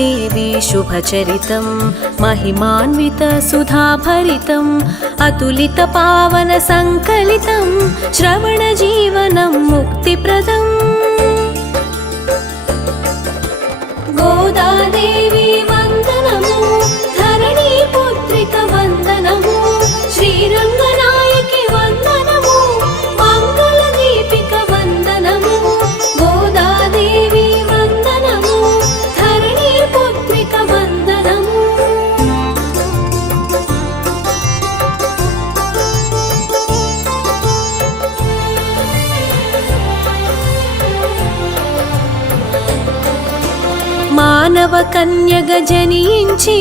गोदादेवी शुभचरितं महिमान्वित सुधाभरितम् अतुलित पावन संकलितं श्रवणजीवनं मुक्तिप्रदम् गोदादेवी वन्दनमु धरणी पुत्रिक वन्दनमु श्रीरङ्गनायकि वन्दनमु मंगलदीपिक वन्दनमु गोदादेवी वन्दनमु धरणी पुत्रिक वन्दनमु మానవ కన్యగ జనించి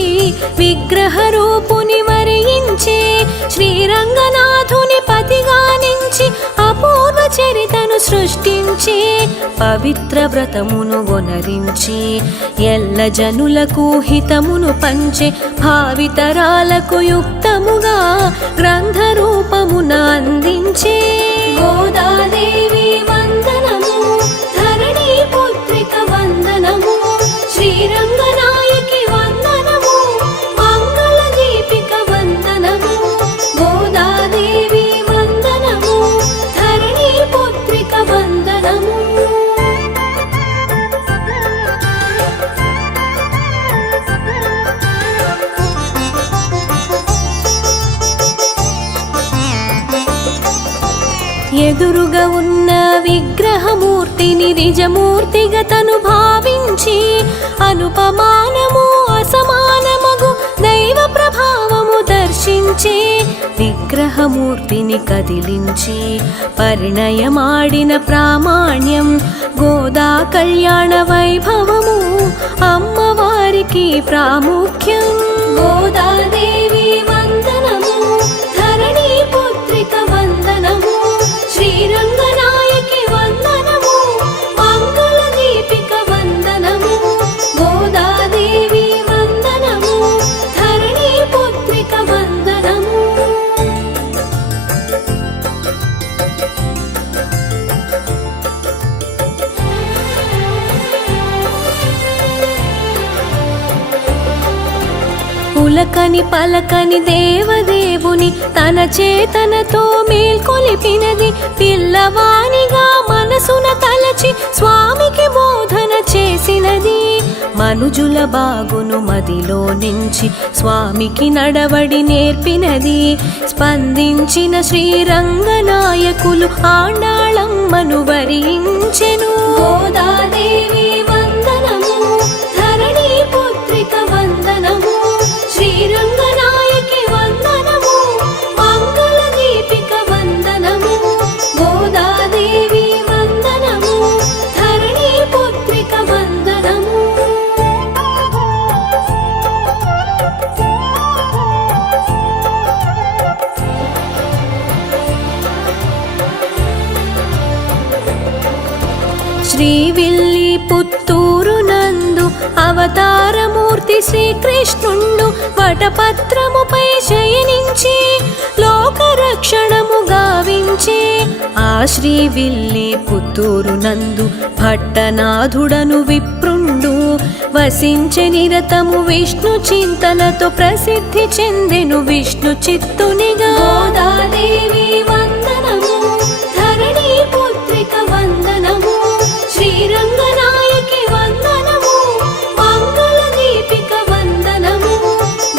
విగ్రహ రూపుని వరించి శ్రీరంగనాథుని పతిగానించి అపూర్వ చరితను సృష్టించి పవిత్ర వ్రతమును వనరించి ఎల్ల జనులకు హితమును పంచే భావితరాలకు యుక్తముగా గ్రంథ రూపమున అందించే గోదాదేవి వందనము ధరణీ పుత్రిక వందనము श्रीरङ्गनायकि वन्दनमु मंगलदीपिक वन्दनमु गोदादेवी वन्दनमु धरणी पुत्रिक वन्दनमु ఎదురుగా ఉన్న విగ్రహమూర్తిని నిజమూర్తిగా తను భావించి అనుపమానము అసమానమగు దైవ ప్రభావము దర్శించి విగ్రహమూర్తిని కదిలించి పరిణయమాడిన ప్రామాణ్యం గోదా కళ్యాణ వైభవము అమ్మవారికి ప్రాముఖ్యం గోదాదేవి వందనము ధరణీ పుత్రిక వందనము श्रीरङ्गनायकि वन्दनमु मंगलदीपिक वन्दनमु गोदादेवी वन्दनमु धरणी पुत्रिक वन्दनमु పులకని పలకని దేవదేవుని తన చేతనతో మేల్కొలిపినది పిల్లవానిగా మనసున తలచి స్వామికి బోధన చేసినది మనుజుల బాగును మదిలో నుంచి స్వామికి నడవడి నేర్పినది స్పందించిన శ్రీరంగనాయకులు ఆండాళమ్మను వరించెను గోదాదేవి వందనము ధరణీ పుత్రిక వందనము श्रीरङ्गनायकि वन्दनमु मंगलदीपिक वन्दनमु गोदादेवी वन्दनमु धरणी पुत्रिक वन्दनमु శ్రీవిల్లి పుత్తూరు నందు అవతారమూర్తి శ్రీకృష్ణుండు వటపత్రముపై శయనించి లోకరక్షణము గావించి ఆ శ్రీవిల్లి పుత్తూరు నందు భట్టనాథుడను విప్రుండు వసించె నిరతము విష్ణు చింతనతో ప్రసిద్ధి చెందెను విష్ణు చిత్తునిగా గోదాదేవి వందనము ధరణీ పుత్రిక వందనము श्रीरङ्गनायकि वन्दनमु मंगलदीपिक वन्दनमु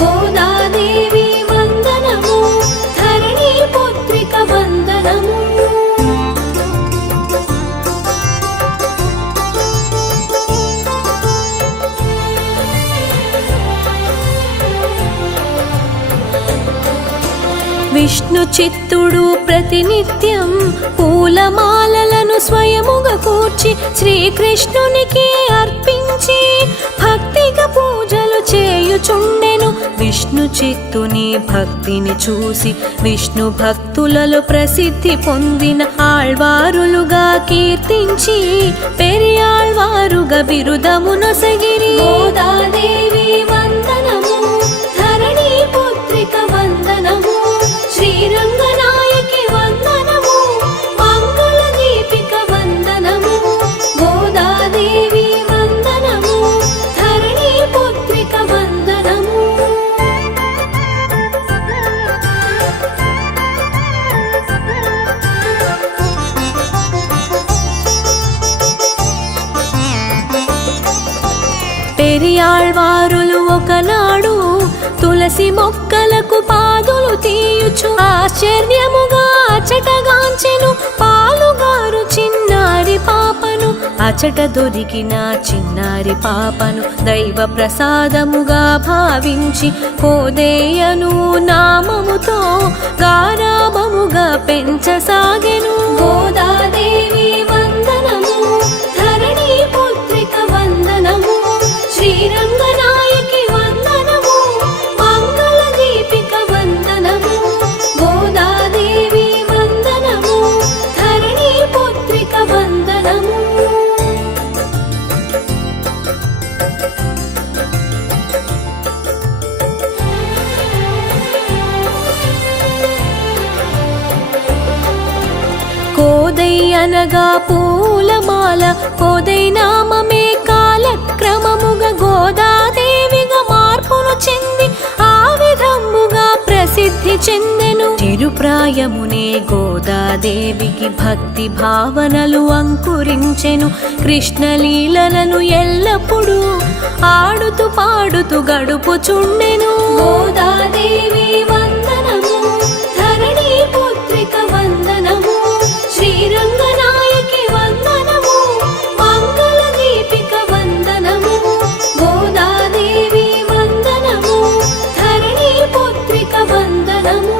गोदादेवी वन्दनमु धरणी पुत्रिक वन्दनमु విష్ణు చిత్తుడు ప్రతినిత్యం పూలమాలలను స్వయముగా కూర్చి శ్రీకృష్ణునికి అర్పించి భక్తిగా పూజలు చేయుచుండెను విష్ణు చిత్తుని భక్తిని చూసి విష్ణు భక్తులలో ప్రసిద్ధి పొందిన ఆళ్వారులుగా కీర్తించి పెరియాళ్వారుగా బిరుదమునొసగిరి గోదాదేవి వందనము ధరణీ పుత్రిక వందనము श्रीरङ्गनायकि वन्दनमु मंगलदीपिक वन्दनमु गोदादेवी वन्दनमु धरणी తులసి మొక్కలకు పాదులు తీయుచు ఆశ్చర్యముగా అచటగాంచెను పాలుగారు చిన్నారి పాపను. అచట దొరికిన చిన్నారి పాపను దైవ ప్రసాదముగా భావించి కోదేయను నామముతో గారాబముగా పెంచసాగెను. గోదాదేవి వందనము, ధరణి పుత్రిక వందనము, శ్రీరంగనాయకి వందనము, మంగళ దీపిక వందనము. గోదాదేవి వందనము, ధరణి పుత్రిక వందనము. కోదై అనగా పూలమాల, కోదై నామమే కాలక్రమముగా గోదాదేవిగా మార్పును చెంది ఆ విధముగా ప్రసిద్ధి చెందెను. చిరుప్రాయమునే గోదాదేవికి భక్తి భావనలు అంకురించెను. కృష్ణలీలలను ఎల్లప్పుడూ ఆడుతూ పాడుతూ గడుపుచుండెను. గోదాదేవి వందనము, ధరణి పుత్రిక వందనము, శ్రీరంగనాయకి వందనము, మంగళ దీపిక వందనము. గోదాదేవి వందనము, ధరణి పుత్రిక వందనము.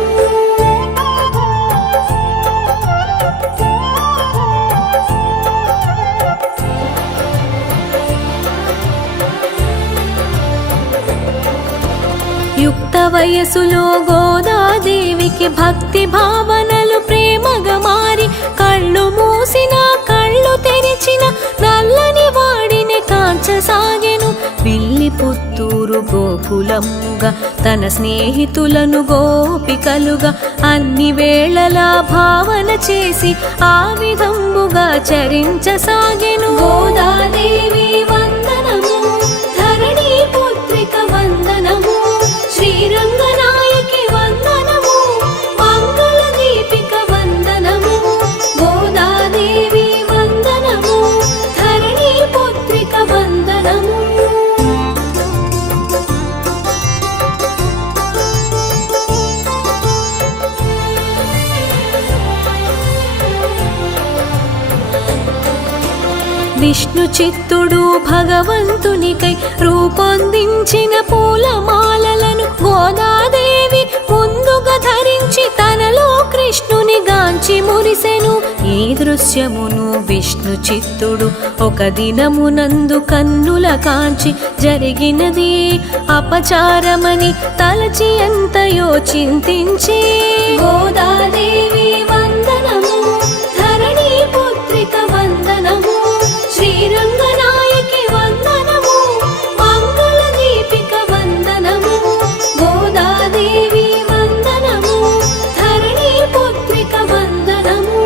యుక్త వయసులో గోదాదేవికి భక్తి భావనలు ప్రేమగా మారి కళ్ళు మూసిన కళ్ళు తెరిచిన నల్లని వాడిని కాంచసాగెను. పిల్లి పుత్తూరు గోకులముగా తన స్నేహితులను గోపికలుగా అన్ని వేళలా భావన చేసి ఆ విధముగా చరించసాగెను. గోదాదేవి వందనము, ధరణి పుత్రిక వందనము, శ్రీరంగనాయకి వందనము, మంగళ దీపిక వందనము. గోదాదేవి వందనము, ధరణి పుత్రిక వందనము. విష్ణు చిత్తుడు భగవంతునికై రూపొందించిన పూలమాలలను గోదాదేవి ముందుగా ధరించి తనలో కృష్ణుని గాంచి మురిసెను. ఈ దృశ్యమును విష్ణు చిత్తుడు ఒక దినమునందు కన్నుల కాంచి జరిగినది అపచారమని తలచి ఎంతయో చింతించి గోదాదేవి వందనము, ధరణి పుత్రిక వందనము, శ్రీరంగనాయకి వందనము, మంగళ దీపిక వందనము. గోదాదేవి వందనము, ధరణి పుత్రిక వందనము.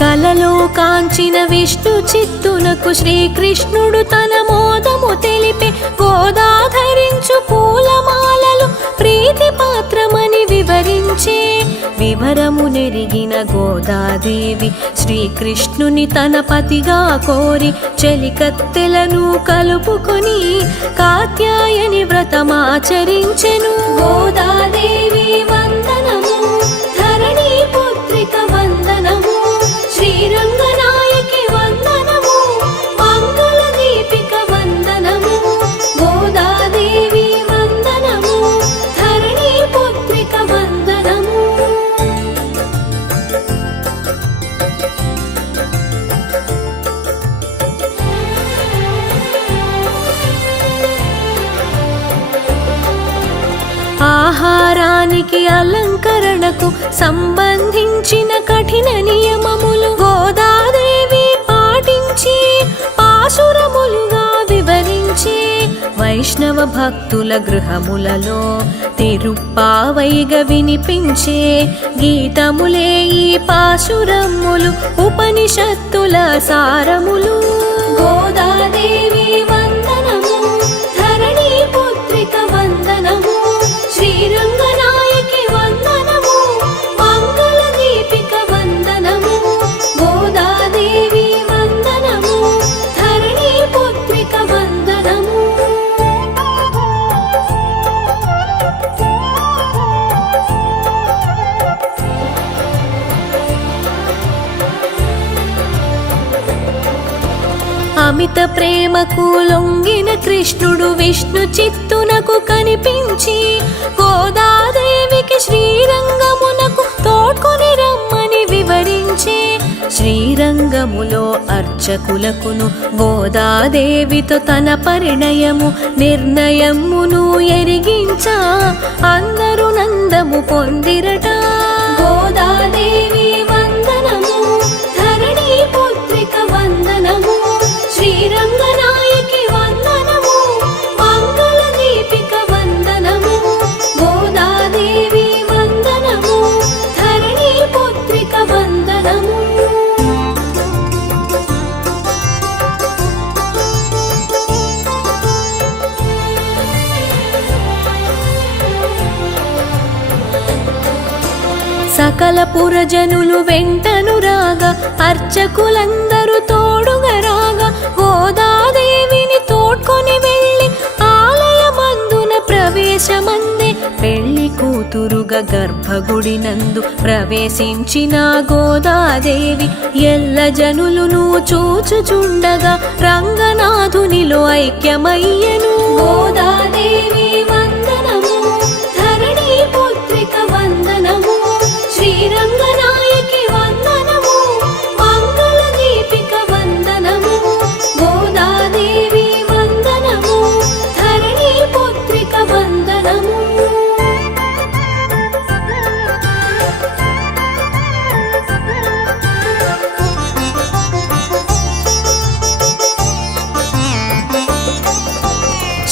కలలో కాంచిన విష్ణు చిత్తునకు శ్రీకృష్ణుడు తన మోదము తెలిపే గోదా ధరించు పూలమాలలు ప్రీతి పాత్రమని వివరించే. వివరము నెరిగిన గోదాదేవి శ్రీకృష్ణుని తన పతిగా కోరి చెలికత్తెలను కలుపుకొని కాత్యాయని వ్రతమాచరించెను. గోదాదేవి వందనము, ధరణి పుత్రిక వందనము, శ్రీరంగనాయకి వందనము, మంగళ దీపిక వందనము. గోదాదేవి వందనము, ధరణి పుత్రిక వందనము. ఆహారానికి అలంకరణకు సంబంధించిన కఠిన నియమములు గోదాదేవి పాటించి పాశురములుగా వివరించి వైష్ణవ భక్తుల గృహములలో తిరుప్పావైగా వినిపించే గీతములే ఈ పాశురములు ఉపనిషత్తుల సారములు. గోదాదేవి వందనము, ధరణి పుత్రిక వందనము, శ్రీరంగనాయకి వందనము, మంగళ అమిత ప్రేమకు లొంగిన కృష్ణుడు విష్ణు చిత్తునకు కనిపించి గోదాదేవికి శ్రీరంగమునకు తోడ్కొని రమ్మని వివరించే శ్రీరంగములో అర్చకులకును గోదాదేవితో తన పరిణయము నిర్ణయమును ఎరిగించా అందరూ నందము పొందిరట. గోదాదేవి వందనము, ధరణి పుత్రిక వందనము, శ్రీరంగనాయకి వందనము, మంగళ దీపిక వందనము. గోదాదేవి వందనము, ధరణి పుత్రిక వందనము. సకల పురజనులు వెంటను రాగా అర్చకులందరూ తోడుగా రాగా గోదాదేవిని తోడ్కొని వెళ్ళి ఆలయమందున ప్రవేశమందే పెళ్లి కూతురుగా గర్భగుడి నందు ప్రవేశించిన గోదాదేవి ఎల్ల జనులును చూచుచుండగా రంగనాథునిలో ఐక్యమయ్యను. గోదాదేవి వందనము, ధరణి పుత్రిక వందనము, శ్రీరంగనాయకి వందనము, మంగళ దీపిక వందనము. గోదాదేవి వందనము, ధరణి పుత్రిక వందనము.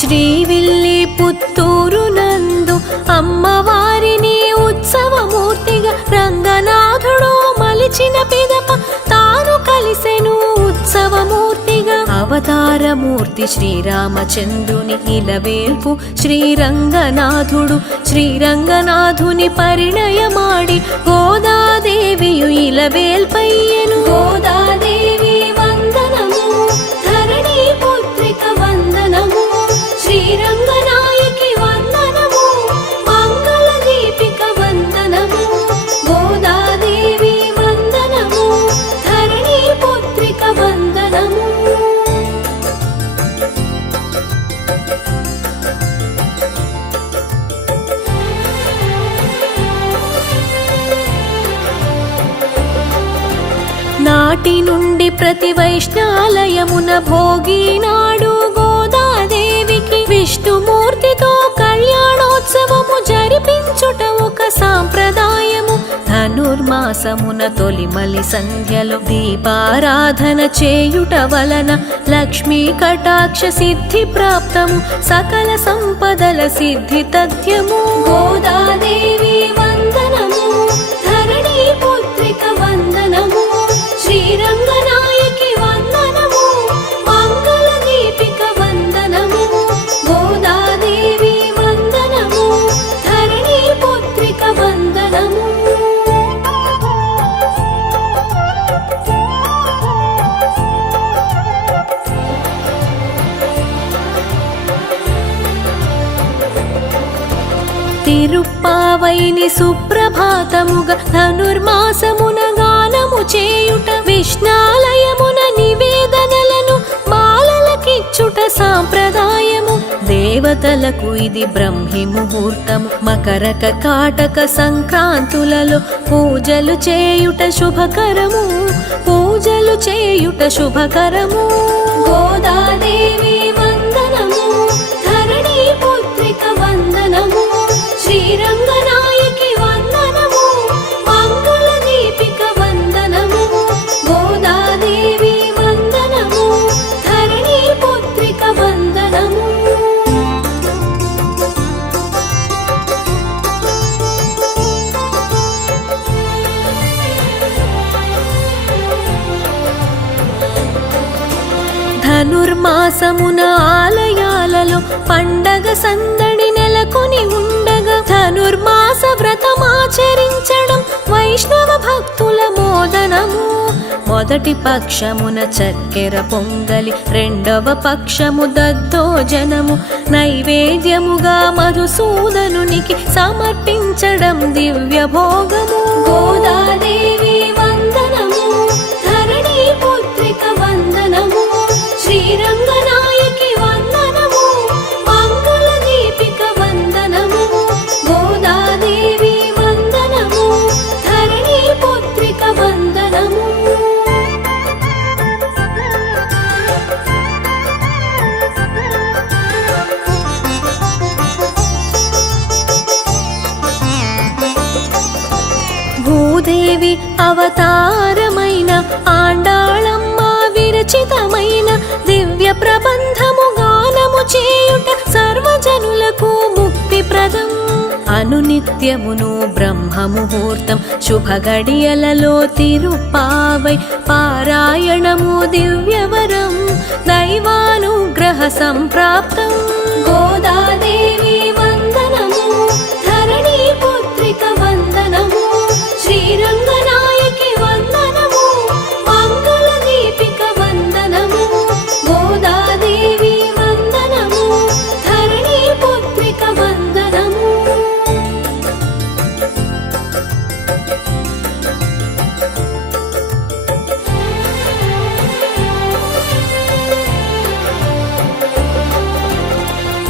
శ్రీవిల్లి పుత్తూరు నందు అమ్మవారిని ఉత్సవమూర్తిగా రంగనాథుడు మలిచిన పిదప తాను కలిసెను ఉత్సవమూర్తిగా. అవతారమూర్తి శ్రీరామచంద్రుని ఇలవేల్పు శ్రీరంగనాథుడు శ్రీరంగనాథుని పరిణయమాడి గోదాదేవియు ఇలవేల్పయ్యెను. గోదాదేవి వందనము, ధరణి పుత్రిక వందనము, శ్రీరంగనాయకి వందనము, మంగళ దీపిక వందనము. గోదాదేవి వందనము, ధరణి పుత్రిక వందనము. నాటి నుండి ప్రతి వైష్ణాలయమున భోగి నాడు గోదాదేవికి విష్ణుమూర్తితో కళ్యాణోత్సవము జరిపించుట ఒక సాంప్రదాయము. ధనుర్మాసమున తొలిమలి సంధ్యలో దీపారాధన చేయుట వలన లక్ష్మీ కటాక్ష సిద్ధి ప్రాప్తము, సకల సంపదల సిద్ధి తథ్యము. గోదాదేవి వందనము, ధరణి పుత్రిక వందనము, శ్రీరంగనాయకి వందనము, మంగళ దీపిక వందనము. గోదాదేవి వందనము, ధరణి పుత్రిక వందనము. తిరుప్పావైని సుప్రభాతముగా ధనుర్మాసమున గానము చేయుట విష్ణాలయమున నివేదనలను బాలలకిచ్చుట సాంప్రదాయము. దేవతలకు ఇది బ్రహ్మి ముహూర్తము. మకరక కాటక సంక్రాంతులలో పూజలు చేయుట శుభకరము, పూజలు చేయుట శుభకరము. గోదాదేవి వందనము, ధరణి పుత్రిక వందనము, శ్రీరంగనాయకి వందనము, మంగళ దీపిక వందనము. గోదాదేవి వందనము, ధరణి పుత్రిక వందనము. ధనుర్మాసమున ఆలయాలలో పండగ సందడి నెలకొని ఉండగా ధనుర్మాస వ్రతమాచరించడం వైష్ణవ భక్తుల మోదనము. మొదటి పక్షమున చక్కెర పొంగలి, రెండవ పక్షము దద్దోజనము నైవేద్యముగా మధుసూదనునికి సమర్పించడం దివ్య భోగము. గోదాదేవి వందనము, ధరణి పుత్రిక వందనము, శ్రీ దేవి అవతారమైన ఆండాళమ్మ విరచితమైన దివ్య ప్రబంధము గానము చేయుట సర్వజనులకు ముక్తిప్రదం. అనునిత్యమును బ్రహ్మముహూర్తం శుభగడియలలో తిరుప్పావై పారాయణము దివ్యవరం దైవానుగ్రహ సంప్రాప్తం. గోదాదేవి వందనము, ధరణీ పుత్రిక వందనము, శ్రీరంగనాయకి వందనము, మంగళ దీపిక వందనము. గోదాదేవి వందనము, ధరణీ పుత్రిక వందనము.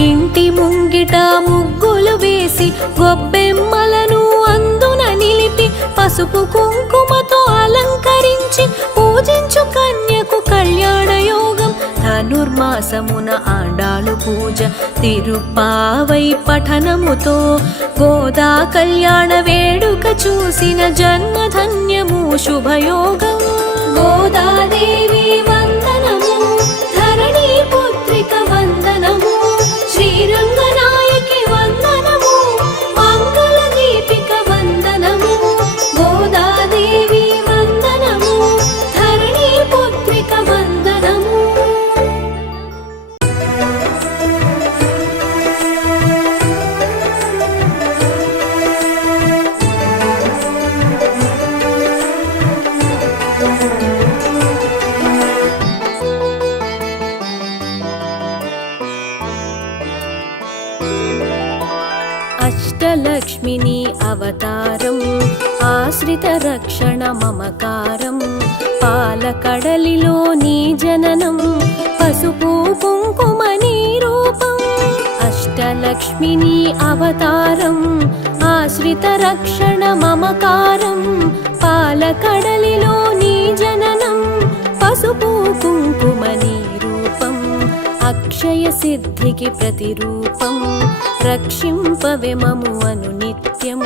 ఇంటి ముంగిట ముగ్గులు వేసి గొబ్బెమ్మలను అందున నిలిపి పసుపు కుంకుమతో అలంకరించి పూజించు కన్యకు కళ్యాణ యోగం. ధనుర్మాసమున ఆండాలు పూజ తిరుప్పావై పఠనముతో గోదా కళ్యాణ వేడుక చూసిన జన్మధన్యము శుభయోగం. గోదాదేవి వందనము, ధరణీ పుత్రిక వందనము, శ్రీరంగనాయకి వందనము, మంగళ దీపిక వందనము. గోదాదేవి వందనము, ధరణీ పుత్రిక వందనము. అష్టలక్ష్మిని అవతారం, ఆశ్రిత రక్షణ మమకారం, పాలకడలిలో నీ జననం, పసుపు కుంకుమ నీ రూపం. అష్టలక్ష్మిని అవతారం, ఆశ్రిత రక్షణ మమకారం, పాలకడలిలో నీ జననం, పసుపు కుంకుమ నీ రూపం. అక్షయ సిద్ధికి ప్రతిరూపం, రక్షింపవే మము అనునిత్యం.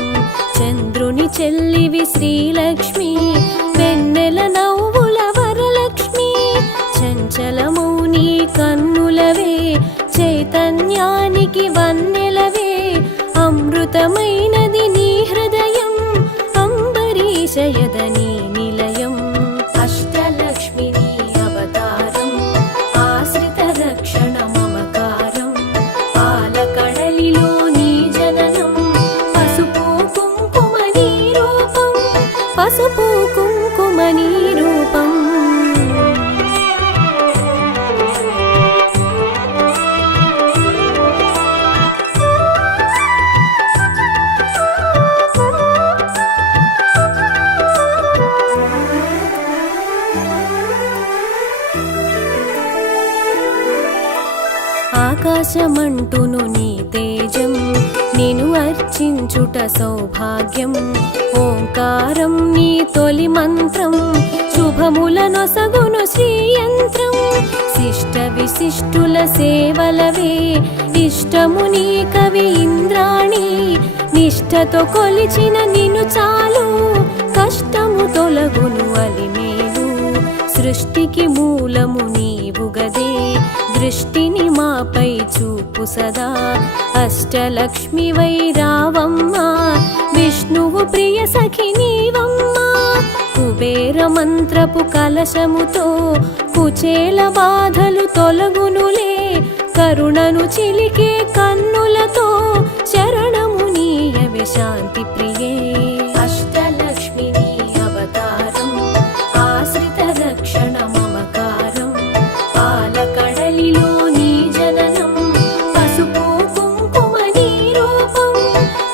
చంద్రుని చెల్లివి శ్రీలక్ష్మి, వెన్నెల నవ్వుల వరలక్ష్మి. చంచలమౌ నీ కన్నులవే, చైతన్యానికి వన్నెలవే. అమృతమైనది నీ హృదయం, అంబరీషయదని నిలయం. అష్టలక్ష్మిని అవతారం, ఆశ్రిత రక్షణ మమకారం, పాలకడలిలో నీ జననం, పసుపు కుంకుమ నీ రూపం, పసుపు కుంకుమ నీ రూపం. ఆకాశమంటును నీ తేజం, నిను అర్చించుట సౌభాగ్యం. ఓంకారం నీ తొలి మంత్రం, శుభములనొసగును శ్రీయంత్రం. శిష్ట విశిష్టుల సేవలవే, ఇష్టము నీ కవి ఇంద్రాణి. నిష్ఠతో కొలిచిన నిను చాలు, కష్టము తొలగును అలిమేలు. సృష్టికి మూలము నీవుగదే, దృష్టిని మాపై చూపు సదా. అష్టలక్ష్మివై రావమ్మా, విష్ణువు ప్రియ సఖి నీవమ్మా. కుబేర మంత్రపు కలశముతో కుచేల బాధలు తొలగునులే. కరుణను చిలికే కన్నులతో శరణము నీయవే శాంతి ప్రియే. అష్టలక్ష్మిని అవతారం, ఆశ్రిత రక్షణ మమకారం, పాలకడలిలో నీ జననం, పసుపు కుంకుమ నీ రూపం,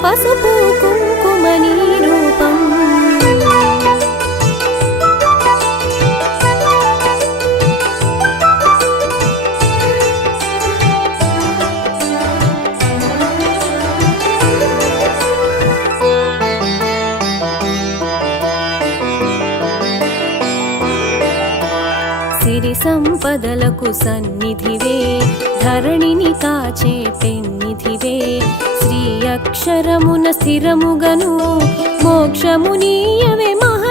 పసుపు కుంకుమ నీ రూపం. సిరి సంపదలకు సన్నిధివే, ధరణిని కాచే పెన్నిధివే. శ్రీ అక్షరమున స్థిరముగను మోక్షము నీయవే మహా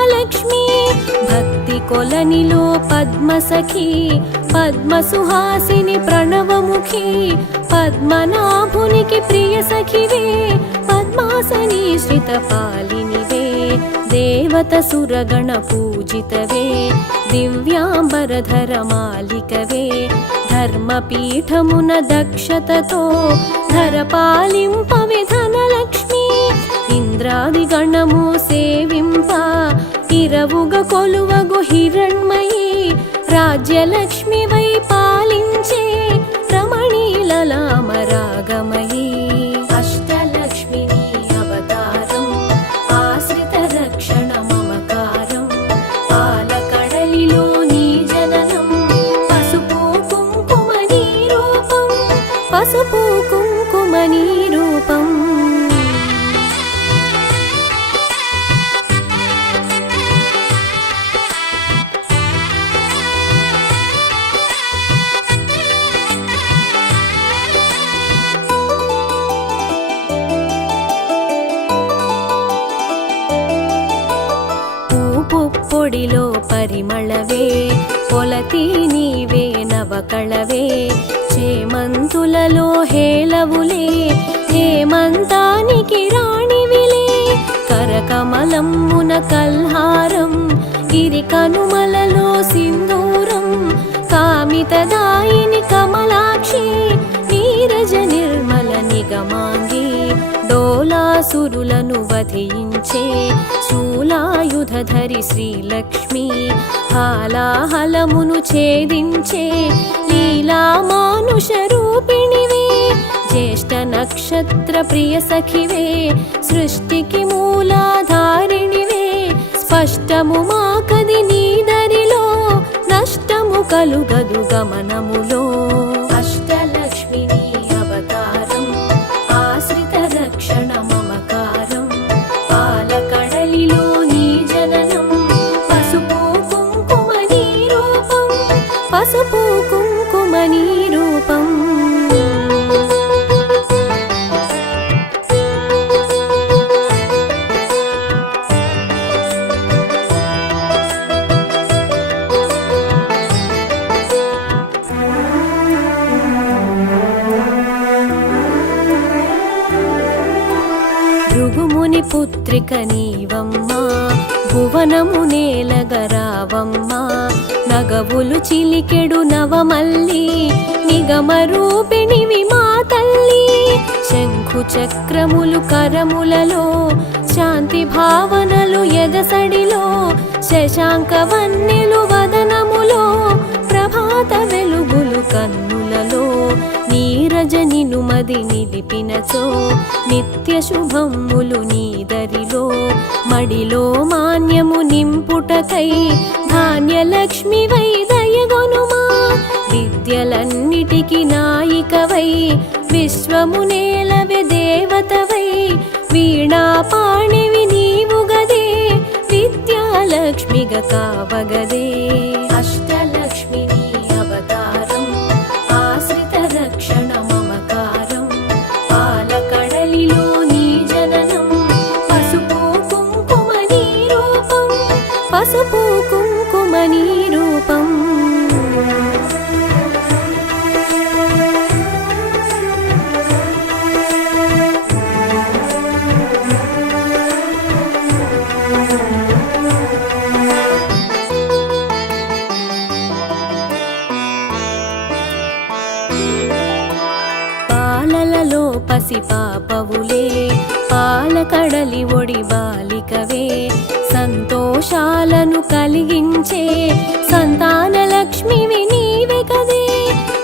కొలనిలో పద్మసఖి పద్మసుహాసిని ప్రణవముఖి పద్మనాభునికి ప్రియ సఖివే పద్మాసని శ్రిత పాలినివే దేవత సురగణ పూజితవే దివ్యాంబరధర మాలికవే ధర్మపీఠమున దక్షతతో ధరపాలింపవే ధనలక్ష్మి ఇంద్రాది గణము సేవింప ఇరవుగ కొలువగు హిరణ్మయి రాజ్యలక్ష్మి వై పాలించే రమణీలలామరాగమయీ అష్టలక్ష్మిని అవతారం ఆశ్రిత రక్షణ మమకారం పాలకడలిలో నీ జననం పసుపు కుంకుమ నీ రూపం పసుపు కుంకుమ నీ రూపం పొడిలో పరిమళవే పొలతి నీవే నవకళవే చేమంతులలో హేళవులే హేమంతానికి రాణివిలే కరకమలమ్మున కల్హారం గిరి కనుమలలో సింధూరం కామితదాయిని కమలాక్షి నీరజ నిర్మల నిగమాంగి డోలాసురులను వధించే శూలాయుధధరి శ్రీలక్ష్మి హాలాహలమును ఛేదించే లీలా మానుష రూపిణివే జ్యేష్ఠ నక్షత్ర ప్రియ సఖివే సృష్టికి మూలాధారిణివే స్పష్టము మాకది నీదరిలో నష్టము కలుగదు గమనములో అష్టలక్ష్మిని అవతారం ఆశ్రిత రక్షణ మమకారం పాలకడలిలో నీ జననం పసుపు కుంకుమ నీ రూపం పసుపు కుంకుమ నీ రూపం భృగుముని పుత్రిక నీవమ్మా భువనము నేలగరావమ్మా నగవులు చిలికెడు నవమల్లి నిగమరూపిణివి మా తల్లి శంఖు చక్రములు కరములలో శాంతి భావనలు ఎదసడిలో శశాంక వన్నెలు వదనములో ప్రభాత వెలుగులు కన్నులలో నీరజ నినుమది నిలిపినచో నిత్య శుభములు నీదరిలో మడిలో మాన్యము నింపుటకై ధాన్యలక్ష్మి వై దయగొనుమా విద్యలన్నిటికి నాయికవై విశ్వము నేలవె దేవతవై వీణా పాణివి నీవు గదే విద్యాలక్ష్మిగ కావగదే అష్టలక్ష్మిని అవతారం ఆశ్రిత రక్షణ మమకారం పాలకడలిలో నీ జననం పసుపు కుంకుమ నీ రూపం పసుపు కుంకుమ నీ రూపం పాలలలో పసి పాపవులే పాలకడలి ఒడి బాలికవే సంతోషాలను కలిగించే సంతాన లక్ష్మివి నీవే కదే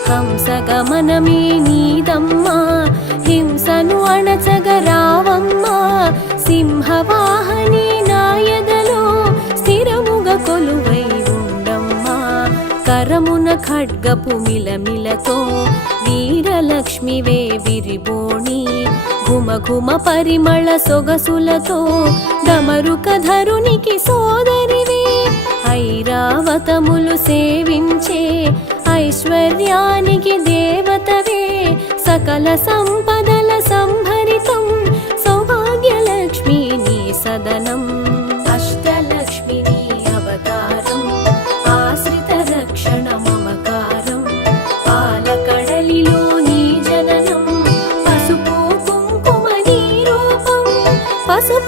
హంసగమనమే నీదమ్మా హింసను అణచగరావమ్మా సింహవాహని నాయదలో స్థిరముగ కొలువై ఉండమ్మా కరమున ఖడ్గపు మిలమిలతో వీరలక్ష్మివే విరిబోణి ఘుమ ఘుమ పరిమళ సొగసులతో డమరుక ధరునికి సోదరివే ఐరావతములు సేవించే ఐశ్వర్యానికి దేవతవే సకల సంపదల సంభరితం సౌభాగ్యలక్ష్మి నీ సదనం అష్టలక్ష్మిని అవతారం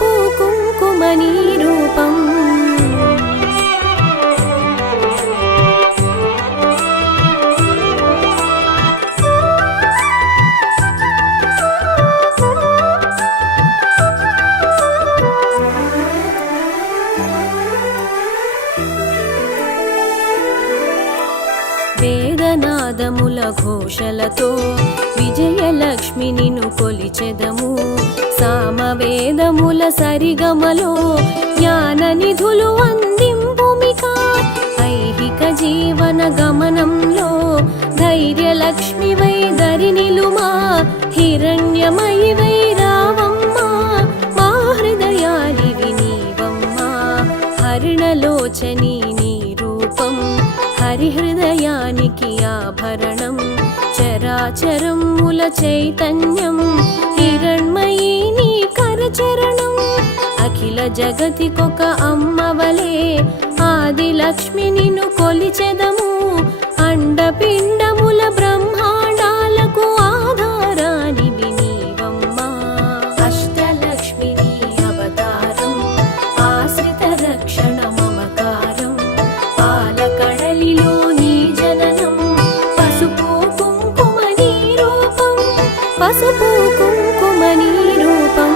పసుపు కుంకుమ నీ రూపం. వేదనాదముల ఘోషలతో విజయలక్ష్మి నిన్ను కొలిచెదము. సామవేదముల సరిగమలో జ్ఞాన నిధులు అందింపుమిక. ఐహిక జీవన గమనంలో ధైర్యలక్ష్మి వై దరి నిలుమా. హిరణ్యమయి వై రావమ్మా, మా హృదయాలివి నీవమ్మా. హరిణలోచని నీ రూపం హరిహృదయానికి ఆభరణం. చరాచరముల చైతన్యం హిరణ్మయీ నీ కరచరణం. అఖిల జగతికొక అమ్మవలే ఆదిలక్ష్మి నిన్ను కొలిచెదము. అండపిండముల బ్రహ్మాండాలకు ఆధారానివి నీవమ్మా. అష్టలక్ష్మి నీ అవతారం, ఆశ్రిత రక్షణ మమకారం. పాలకడలిలో నీ జననం, పసుపు కుంకుమ నీ రూపం. పసుపు కుంకుమ నీ రూపం.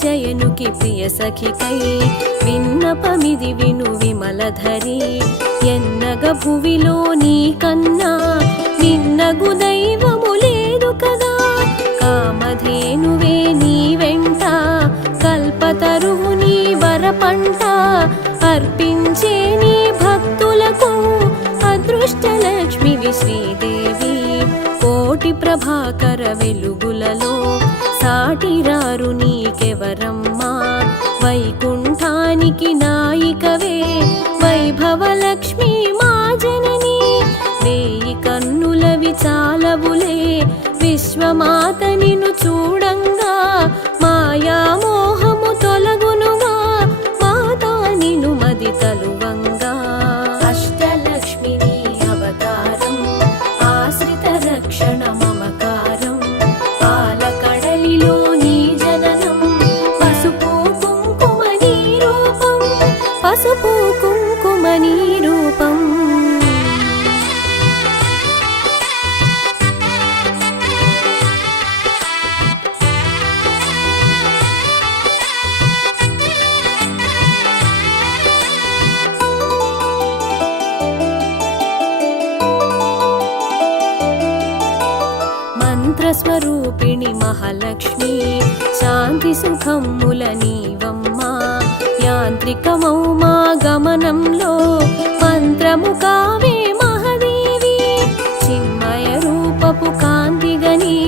శయనుకి ప్రియ సఖికై విన్నపమిది విను విమలధరి. ఎన్నగ భువిలో నీ కన్నా నిన్నగు దైవము లేదు కదా. కామధేనువే నీ వెంట, కల్పతరువు నీ వరపంట. అర్పించే నీ భక్తులకు అదృష్టలక్ష్మివి శ్రీదేవి. కోటి ప్రభాకర వెలుగులలో సాటిరారు నీకెవరమ్మా. వైకుంఠానికి నాయికవే వైభవలక్ష్మి మా జనని. వేయి కన్నులవి చాలవులే విశ్వమాత నిన్ను చూడంగా. మాయామోహము తొలగునుగా మాతా నిన్ను మది తలువంగా. అష్టలక్ష్మి నీ అవతారం, ఆశ్రిత రక్షణ మమకారం. పాలకడలిలో నీ జననం, పసుపు కుంకుమ నీ రూపం. పసుపు కుంకుమ నీ రూపం. మంత్రస్వరూపిణి మహాలక్ష్మి, శాంతి సుఖముల నీవమ్మా. యాంత్రికమౌ మా గమనంలో మంత్రము కావే మహాదేవి. చిన్మయ రూపపు కాంతిగని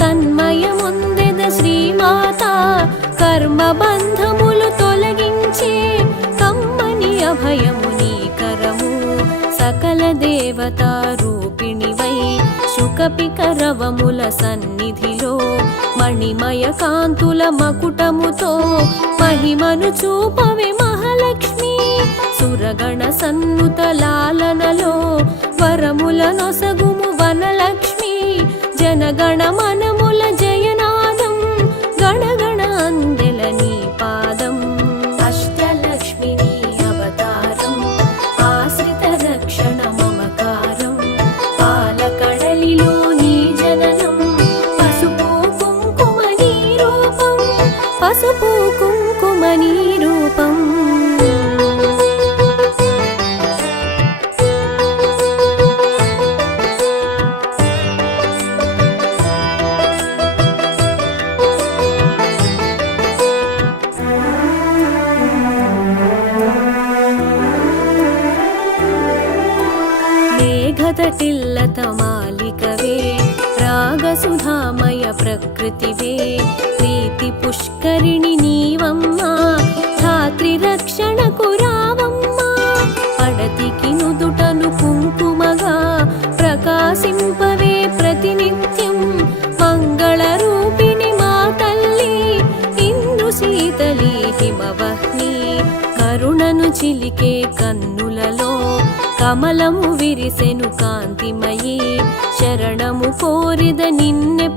తన్మయముందెద శ్రీమాత. కర్మబంధములు తొలగించే కమ్మని అభయము నీ కరము. సకల దేవతా రూపిణివై శుకపికరవముల సన్నిధిలో మణిమయ కాంతుల మకుటముతో మహిమను చూపవే మహాలక్ష్మి. సురగణ సన్నుత లాలనలో వరముల నొసగుము వనలక్ష్మి. జనగణ మనముల జయనాదం, గణగణ అందెల నీ పాదం. అష్టలక్ష్మి నీ అవతారం, ఆశ్రిత రక్షణ మమకారం. పాలకడలిలో నీ జననం, పసుపు కుంకుమ నీ రూపం. పసుపు కుంకుమ నీ రూపం. మేఘతటిల్లత మాలికవే, రాగసుధామయ ప్రకృతివే. ప్రీతి పుష్కరిణి నీవమ్మా, ధాత్రి రక్షణకు రావమ్మా. పడతికి నుదుటను కుంకుమగా ప్రకాశింపవే ప్రతినిత్యం. పలికే కన్నులలో కమలము విరిసెను కాంతిమయీ శరణము కోరిద నిన్నె